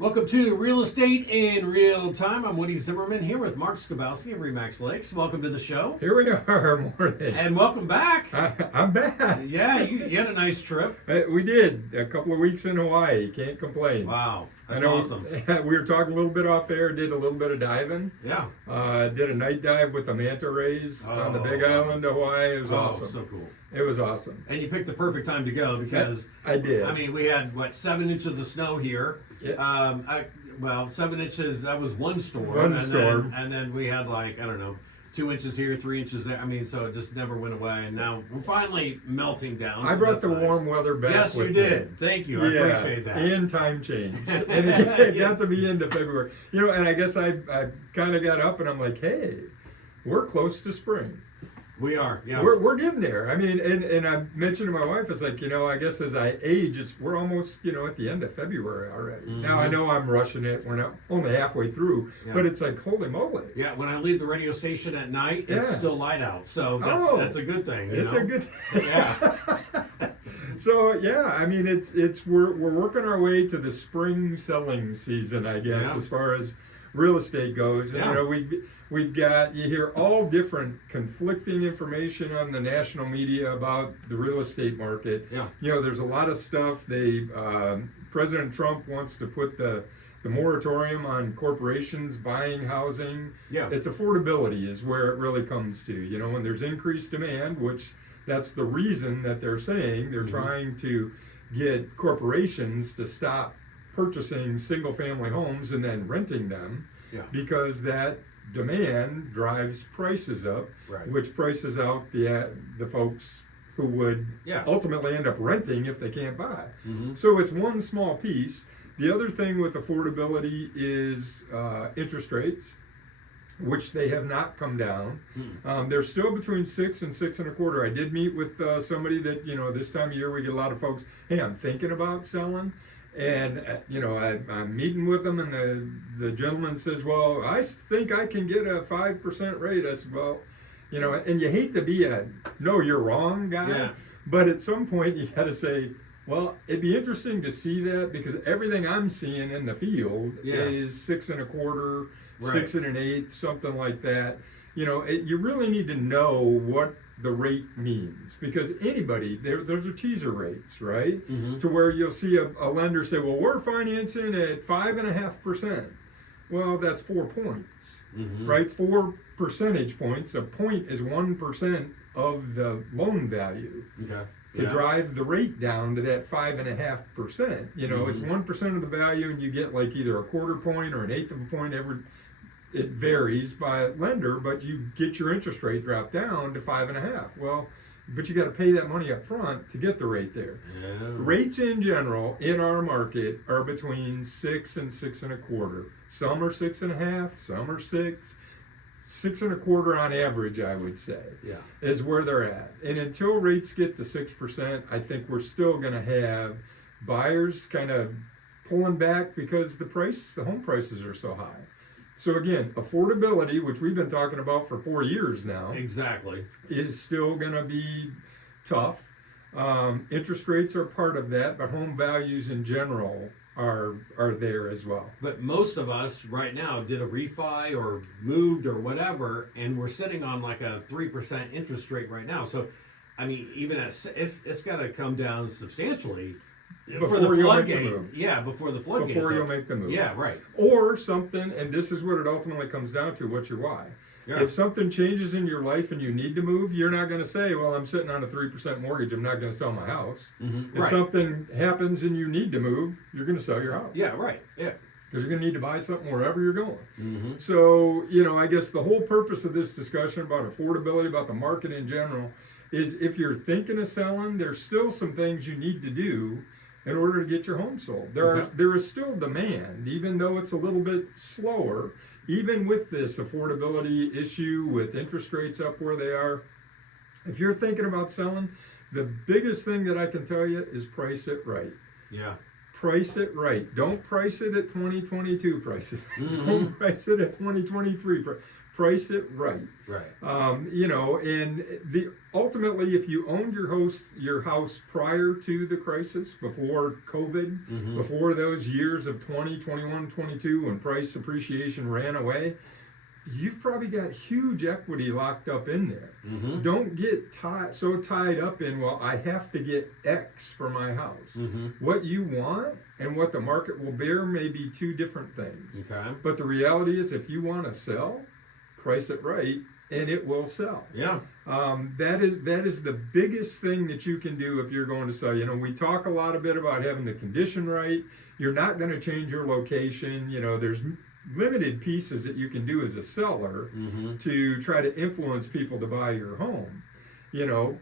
Welcome to Real Estate in Real Time. I'm Woody Zimmerman here with Mark Skabowski of Remax Lakes. Welcome to the show. Here we are, morning. And welcome back. I'm back. Yeah, you had a nice trip. We did a couple of weeks in Hawaii. Can't complain. Wow, I that's know awesome. We were talking a little bit off air. Did a little bit of diving. Yeah. Did a night dive with the manta rays on the Big Island of Hawaii. It was awesome. So cool. It was awesome. And you picked the perfect time to go because I did. I mean, we had 7 inches of snow here. Yeah. 7 inches. That was one storm. And then we had 2 inches here, 3 inches there. I mean, so it just never went away. And now we're finally melting down. I brought the warm weather back. Yes, with you did. me. Thank you. I appreciate that. And time change. And it got to be into February. And I guess I kind of got up and I'm like, hey, we're close to spring. We are, yeah. We're getting there. I mean, and I mentioned to my wife, it's like, I guess as I age, we're almost, at the end of February already. Mm-hmm. Now I know I'm rushing it. We're not only halfway through, but it's like, holy moly. Yeah, when I leave the radio station at night, it's still light out. So that's a good thing. It's a good Yeah. So I mean, we're working our way to the spring selling season, I guess, as far as real estate goes. Yeah. And, we've got, you hear all different conflicting information on the national media about the real estate market. Yeah. There's a lot of stuff. President Trump wants to put the moratorium on corporations buying housing. Yeah. It's affordability is where it really comes to. When there's increased demand, which that's the reason that they're saying they're trying to get corporations to stop purchasing single family homes and then renting them, because that demand drives prices up, which prices out the folks who would ultimately end up renting if they can't buy. So it's one small piece. The other thing with affordability is interest rates, which they have not come down. They're still between 6 and 6.25. I did meet with somebody that, this time of year we get a lot of folks, hey, I'm thinking about selling. And, I'm meeting with them, and the gentleman says, well, I think I can get a 5% rate. I said, well, and you hate to be no, you're wrong guy, but at some point you got to say, well, it'd be interesting to see that, because everything I'm seeing in the field is 6.25, 6 1/8, something like that. You really need to know what the rate means, because anybody those are teaser rates, right? To where you'll see a lender say, well, we're financing at 5.5%. Well, that's 4 points, right? 4 percentage points. A point is 1% of the loan value. To drive the rate down to that 5.5%. It's 1% of the value, and you get either a 1/4 point or 1/8 of a point every. It varies by lender, but you get your interest rate dropped down to 5.5. Well, but you got to pay that money up front to get the rate there. Rates in general in our market are between 6 and 6.25. Some are 6.5, some are 6. 6.25 on average, I would say, is where they're at. And until rates get to 6%, I think we're still going to have buyers kind of pulling back because the home prices are so high. So again, affordability, which we've been talking about for 4 years now, is still going to be tough. Interest rates are part of that, but home values in general are there as well. But most of us right now did a refi or moved or whatever, and we're sitting on a 3% interest rate right now. So, I mean, even it's got to come down substantially. Before you make the move. Before the floodgates. Before you make the move. Yeah, right. Or something, and this is what it ultimately comes down to, what's your why? If something changes in your life and you need to move, you're not going to say, well, I'm sitting on a 3% mortgage, I'm not going to sell my house. If something happens and you need to move, you're going to sell your house. Yeah, right. Yeah. Because you're going to need to buy something wherever you're going. So, I guess the whole purpose of this discussion about affordability, about the market in general, is if you're thinking of selling, there's still some things you need to do in order to get your home sold. There is still demand, even though it's a little bit slower, even with this affordability issue, with interest rates up where they are. If you're thinking about selling, the biggest thing that I can tell you is price it right. Price it right. Don't price it at 2022 prices. Don't price it at 2023. price it right. Right. You know, and ultimately, if you owned your house prior to the crisis, before COVID, Mm-hmm. before those years of 20, 21, 22, when price appreciation ran away, you've probably got huge equity locked up in there. Mm-hmm. Don't get so tied up in, well, I have to get X for my house. Mm-hmm. What you want and what the market will bear may be two different things. Okay. But the reality is, if you want to sell, price it right, and it will sell. Yeah. That is the biggest thing that you can do if you're going to sell. You know, we talk a lot about having the condition right. You're not going to change your location. You know, there's limited pieces that you can do as a seller Mm-hmm. to try to influence people to buy your home. You know,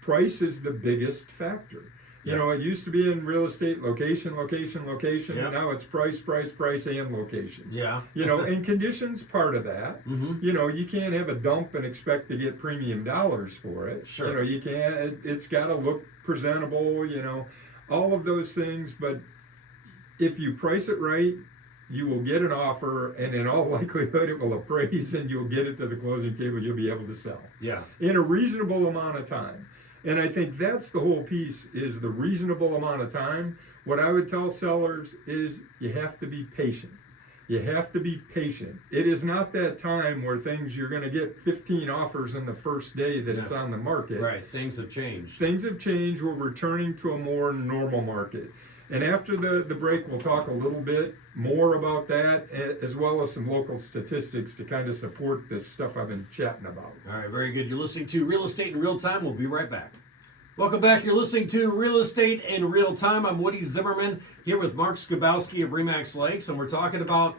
price is the biggest factor. You Yeah. know, it used to be in real estate, location, Yeah. and now it's price, and location. Yeah. You know, and conditions part of that. Mm-hmm. You know, you can't have a dump and expect to get premium dollars for it. Sure. You know, you can't. It's got to look presentable. You know, all of those things. But if you price it right, you will get an offer, and in all likelihood, it will appraise, and you'll get it to the closing table. You'll be able to sell Yeah. in a reasonable amount of time. And I think that's the whole piece, is the reasonable amount of time. What I would tell sellers is you have to be patient. You have to be patient. It is not that time where you're going to get 15 offers in the first day that it's on the market. Right. Things have changed. Things have changed. We're returning to a more normal market. And after the break, we'll talk a little bit more about that, as well as some local statistics to kind of support this stuff I've been chatting about. All right, very good. You're listening to Real Estate in Real Time. We'll be right back. Welcome back. You're listening to Real Estate in Real Time. I'm Woody Zimmerman here with Mark Skabowski of Remax Lakes, and we're talking about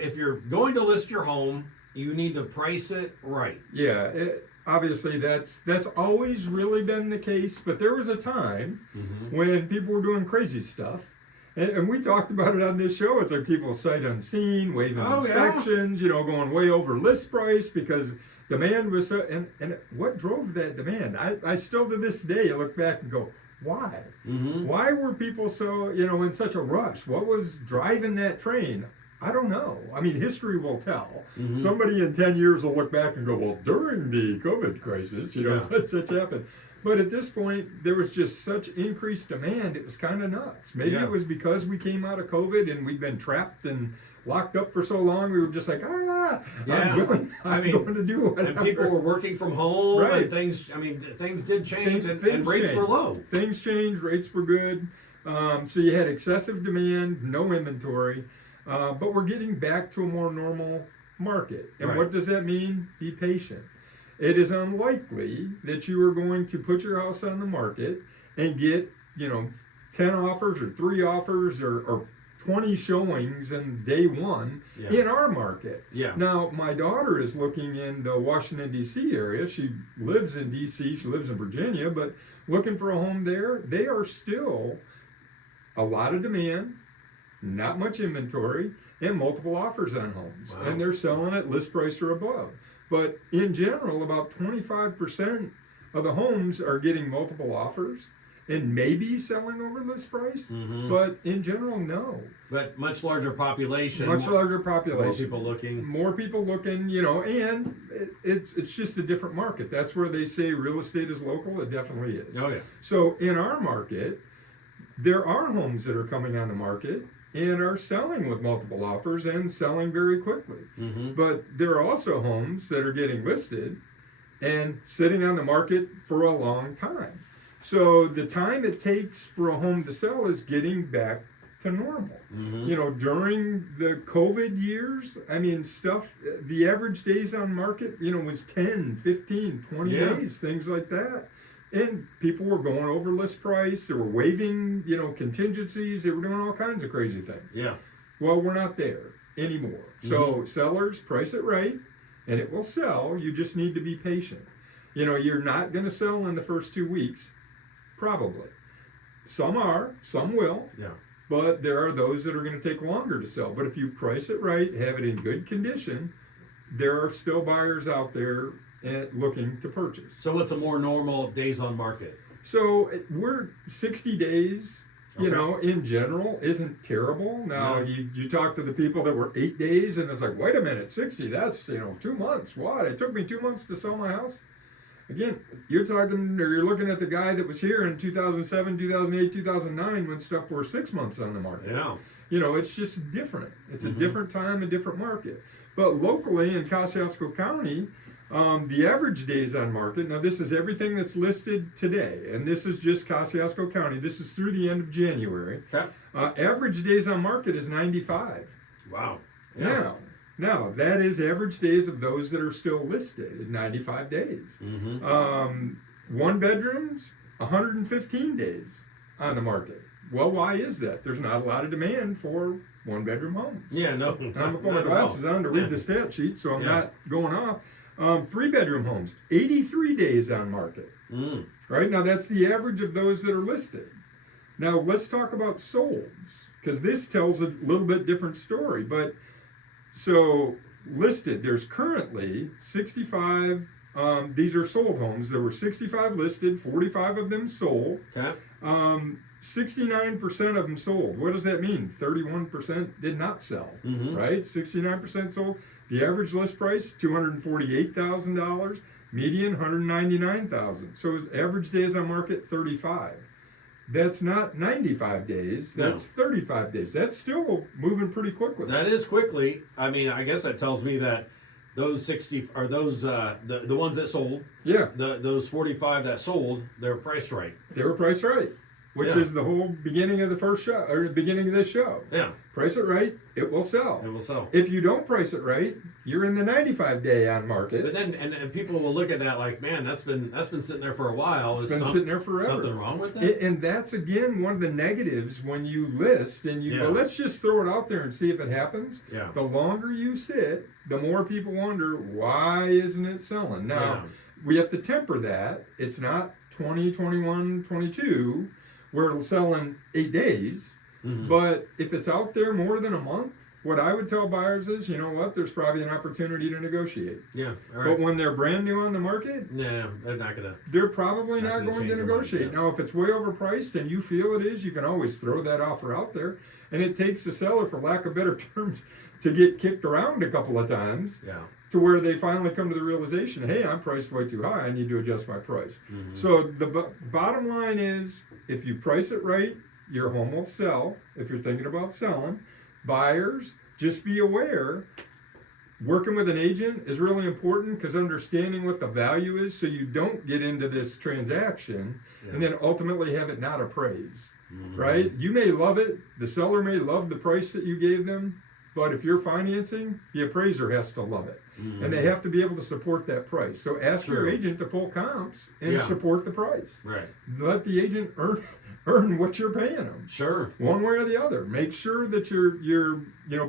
if you're going to list your home, you need to price it right. Yeah, obviously that's always really been the case, but there was a time Mm-hmm. when people were doing crazy stuff. And we talked about it on this show. It's like people sight unseen, waiving Oh, yeah. inspections, you know, going way over list price because demand was so. And what drove that demand? I still to this day look back and go, why? Mm-hmm. Why were people so, you know, in such a rush? What was driving that train? I don't know. I mean, history will tell. Mhm. Somebody in 10 years will look back and go, well, during the COVID crisis, you know, Yeah. such happened. But at this point, there was just such increased demand, it was kind of nuts. Maybe Yeah. it was because we came out of COVID and we'd been trapped and locked up for so long, we were just like, Yeah. I'm going to do whatever. And people were working from home, Right. and things did change, and Things rates changed. were low. Things changed, rates were good. So you had excessive demand, no inventory. But we're getting back to a more normal market. And Right. what does that mean? Be patient. It is unlikely that you are going to put your house on the market and get, 10 offers or 3 offers or 20 showings in day one Yeah. in our market. Yeah. Now, my daughter is looking in the Washington, D.C. area. She lives in D.C., she lives in Virginia, but looking for a home there. They are still a lot of demand, not much inventory, and multiple offers on homes. Wow. And they're selling at list price or above. But in general, about 25% of the homes are getting multiple offers and maybe selling over list price. Mm-hmm. But in general, no. But much larger population. Much larger More population. people looking. More people looking, and it's just a different market. That's where they say real estate is local. It definitely is. Oh, yeah. So in our market, there are homes that are coming on the market and are selling with multiple offers and selling very quickly. Mm-hmm. But there are also homes that are getting listed and sitting on the market for a long time. So the time it takes for a home to sell is getting back to normal. Mm-hmm. During the COVID years, I mean, the average days on market, was 10, 15, 20 Yeah. days, things like that. And people were going over list price. They were waiving, contingencies. They were doing all kinds of crazy things. Yeah. Well, we're not there anymore. So sellers, price it right, and it will sell. You just need to be patient. You're not going to sell in the first 2 weeks, probably. Some are, some will. Yeah. But there are those that are going to take longer to sell. But if you price it right, have it in good condition, there are still buyers out there looking to purchase. So what's a more normal days on market? So we're 60 days you Okay. know, in general, isn't terrible. Now, No. you talk to the people that were 8 days, and it's like, wait a minute, 60, that's, 2 months. What? It took me 2 months to sell my house? Again, you're looking at the guy that was here in 2007, 2008, 2009 when stuff were 6 months on the market. Yeah. It's just different. It's a Mhm. different time, a different market. But locally in Kosciuszko County, the average days on market, now this is everything that's listed today, and this is just Kosciuszko County. This is through the end of January. Okay. Average days on market is 95. Wow. Yeah. Now, that is average days of those that are still listed is 95 days. Mm-hmm. One bedrooms, 115 days on the market. Well, why is that? There's not a lot of demand for one bedroom homes. Yeah. No. And I'm putting my not at all. glasses on to read the stat sheet, so I'm Yeah. not going off. 3 bedroom homes, 83 days on market. Mm. Right now, that's the average of those that are listed. Now, let's talk about solds, because this tells a little bit different story. But so listed, there's currently 65. These are sold homes. There were 65 listed, 45 of them sold. Okay. 69% of them sold. What does that mean? 31% did not sell, Mhm. right? 69% sold. The average list price, $248,000. Median, $199,000. So his average days on market, 35. That's not 95 days. That's 35 days. That's still moving pretty quickly. That is quickly. I mean, I guess that tells me that those 60 are those the ones that sold. Yeah, Those 45 that sold, they're priced right. they were priced right, which Yeah. is the whole beginning of the first show, or the beginning of this show. Yeah. Price it right, it will It sell. will sell. If you don't price it right, you're in the 95 day on market. But then, and people will look at that like, man, that's been sitting there for a while. It's Is been sitting there forever. Something wrong with that? And that's again one of the negatives when you list and you Yeah. go, let's just throw it out there and see if it happens. Yeah. The longer you sit, the more people wonder, why isn't it selling? Now, Yeah. we have to temper that. It's not 20, 21, 22, where it'll sell in 8 days. Mhm. But if it's out there more than a month, what I would tell buyers is, you know what, there's probably an opportunity to negotiate. Yeah. All But right. when they're brand new on the market, Yeah, they're not gonna. they're probably Not not gonna going change to their mind, negotiate. yeah. Now, if it's way overpriced and you feel it is, you can always throw that offer out there. And it takes the seller, for lack of better terms, to get kicked around a couple of times Yeah. to where they finally come to the realization, hey, I'm priced way too high. I need to adjust my price. Mhm. So the bottom line is, if you price it right, your home will sell. If you're thinking about selling, buyers, just be aware. Working with an agent is really important because understanding what the value is so you don't get into this transaction and then ultimately have it not appraised, Mhm. right? You may love it, the seller may love the price that you gave them, but if you're financing, the appraiser has to love it. Mhm. And they have to be able to support that price. So ask your Sure. agent to pull comps and Yeah. support the price. Right. Let the agent earn what you're paying them, Sure. one way or the other. Make sure that you're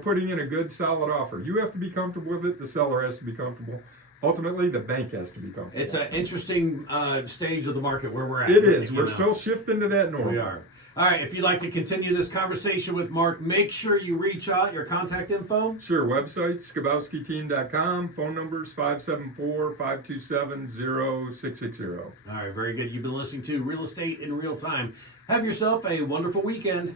putting in a good solid offer. You have to be comfortable with it. The seller has to be comfortable. Ultimately, the bank has to be comfortable. It's an interesting stage of the market where we're at. It is. you We're know. still shifting to that normal. We are. All right. If you'd like to continue this conversation with Mark, make sure you reach out. Your contact info. Sure. Website, skabowskiteam.com. Phone numbers, 574-527-0660. All right. Very good. You've been listening to Real Estate in Real Time. Have yourself a wonderful weekend.